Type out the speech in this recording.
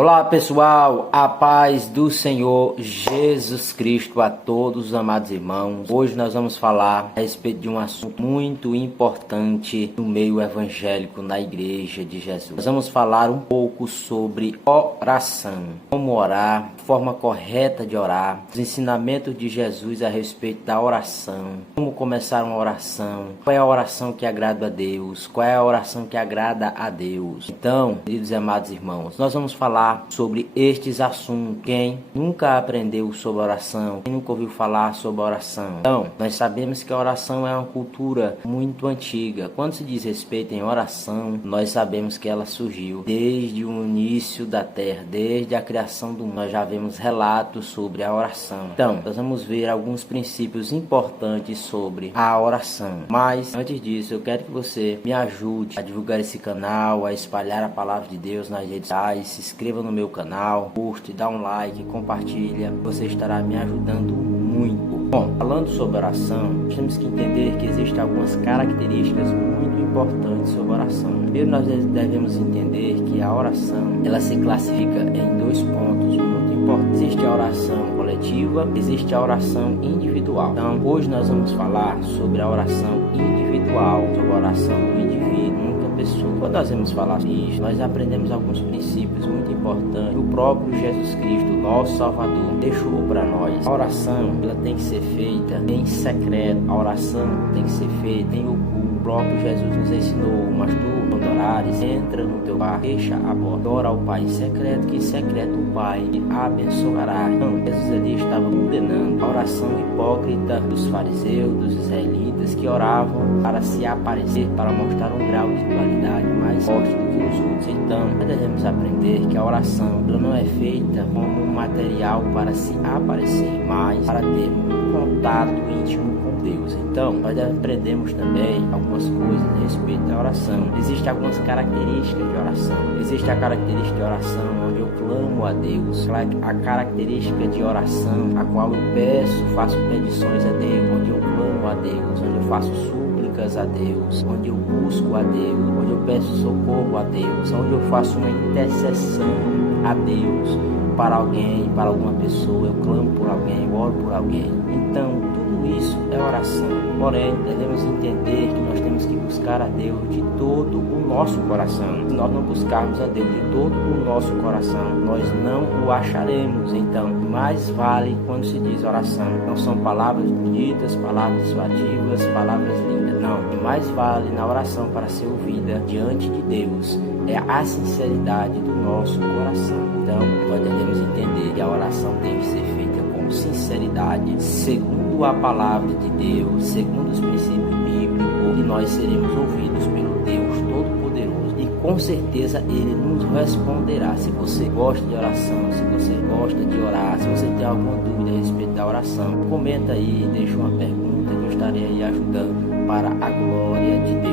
Olá pessoal, a paz do Senhor Jesus Cristo a todos os amados irmãos. Hoje nós vamos falar a respeito de um assunto muito importante no meio evangélico na igreja de Jesus. Nós vamos falar um pouco sobre oração, como orar, forma correta de orar, os ensinamentos de Jesus a respeito da oração, como começar uma oração, qual é a oração que agrada a Deus, qual é a oração que agrada a Deus. Então, queridos e amados irmãos, nós vamos falar sobre estes assuntos. Quem nunca aprendeu sobre oração, quem nunca ouviu falar sobre oração. Então, nós sabemos que a oração é uma cultura muito antiga. Quando se diz respeito em oração, nós sabemos que ela surgiu desde o início da terra, desde a criação do mundo. Nós já vemos relatos sobre a oração. Então, nós vamos ver alguns princípios importantes sobre a oração. Mas, antes disso, eu quero que você me ajude a divulgar esse canal, a espalhar a palavra de Deus nas redes sociais, se inscreva no meu canal, curte, dá um like, compartilha, você estará me ajudando muito. Bom, falando sobre oração, temos que entender que existem algumas características muito importantes sobre a oração. Primeiro, nós devemos entender que a oração, ela se classifica em dois pontos muito importantes. Existe a oração coletiva, existe a oração individual. Então, hoje nós vamos falar sobre a oração individual, sobre a oração do indivíduo, pessoa. Quando nós vamos falar disso, nós aprendemos alguns princípios muito importantes que o próprio Jesus Cristo, nosso Salvador, deixou para nós. A oração, ela tem que ser feita em secreto. A oração tem que ser feita em oculto. O próprio Jesus nos ensinou, mas tu, quando orares, entra no teu quarto, fecha a porta, ora ao Pai em secreto, que em secreto o Pai te abençoará. Então, Jesus ali estava condenando a oração hipócrita dos fariseus, dos israelitas, que oravam para se aparecer, para mostrar um grau de espiritualidade mais forte do que os outros. Então, nós devemos aprender que a oração, ela não é feita como um material para se aparecer, mas para ter um contato íntimo com Deus. Então, nós aprendemos também algumas coisas a respeito da oração. Existem algumas características de oração. Existe a característica de oração onde eu clamo a Deus, a característica de oração a qual eu peço, faço petições a Deus, onde eu clamo a Deus, onde eu faço súplicas a Deus, onde eu busco a Deus, onde eu peço socorro a Deus, onde eu faço uma intercessão a Deus para alguém, para alguma pessoa, eu clamo por alguém, eu oro por alguém. Então, tudo isso é oração. Porém, devemos entender que nós temos que buscar a Deus de todo o nosso coração. Se nós não buscarmos a Deus de todo o nosso coração, nós não o acharemos. Então, mais vale quando se diz oração. Não são palavras bonitas, palavras suativas, palavras lindas. Não. O que mais vale na oração para ser ouvida diante de Deus é a sinceridade do nosso coração. Então, nós devemos entender que a oração deve ser feita com sinceridade, segundo a palavra de Deus, segundo os princípios bíblicos, e nós seremos ouvidos pelo Deus Todo-Poderoso. E com certeza Ele nos responderá. Se você gosta de oração, se você gosta de orar, se você tem alguma dúvida a respeito da oração, comenta aí, deixa uma pergunta que eu estarei aí ajudando para a glória de Deus.